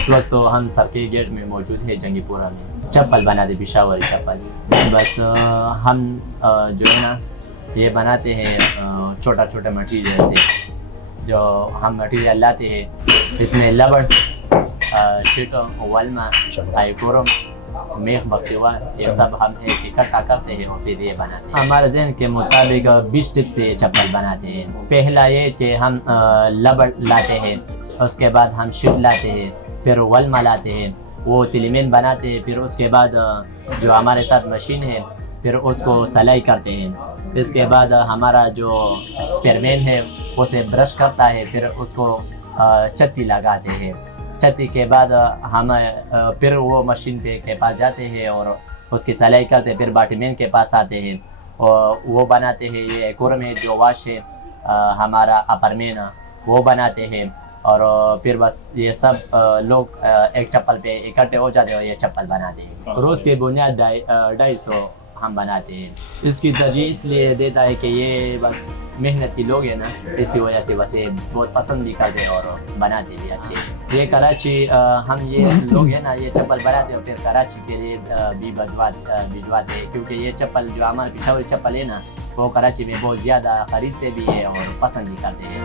इस वक्त तो हम सरकारी गेट में मौजूद है जंगीपुरा में। चप्पल बनाते पेशावरी चप्पल। बस हम जो है ना ये बनाते हैं छोटा छोटा मटीरियल से। जो हम मटीरियल लाते हैं इसमें लबड़, शीट, वलमा, आईकोरम, मेख, बक्सेवा, ये सब हम एक इकट्ठा करते हैं और फिर ये बनाते हैं। हमारे जहन के मुताबिक 20 टिप से चप्पल बनाते हैं। पहला ये कि हम लबड़ लाते हैं, उसके बाद हम शीट लाते हैं, फिर वलमा लाते हैं, वो तिलिमिन बनाते हैं। फिर उसके बाद जो हमारे साथ मशीन है फिर उसको सिलाई करते हैं। इसके बाद हमारा जो स्पेयरमैन है उसे ब्रश करता है, फिर उसको छत्ती लगाते हैं। छत्ती के बाद हम फिर वो मशीन के पास जाते हैं और उसकी सिलाई करते हैं। फिर बाटीमैन के पास आते हैं और वो बनाते हैं। ये एकोरम है जो वाश है हमारा अपरमैन वो बनाते हैं। और फिर बस ये सब लोग एक चप्पल पे इकट्ठे हो जाते हैं और ये चप्पल बनाते हैं। रोज़ की बुनियाद 250 हम बनाते हैं। इसकी तरजीह इसलिए देता है कि ये बस मेहनती लोग हैं ना, इसी वजह से बस ये बहुत पसंद भी करते हैं और बनाते भी अच्छे। ये कराची हम ये लोग हैं ना ये चप्पल बनाते हैं और फिर कराची के लिए भी भिजवाते हैं, क्योंकि ये चप्पल जो हमारे पेशावरी चप्पल है ना वो कराची में बहुत ज़्यादा ख़रीदते भी है और पसंद भी करते हैं।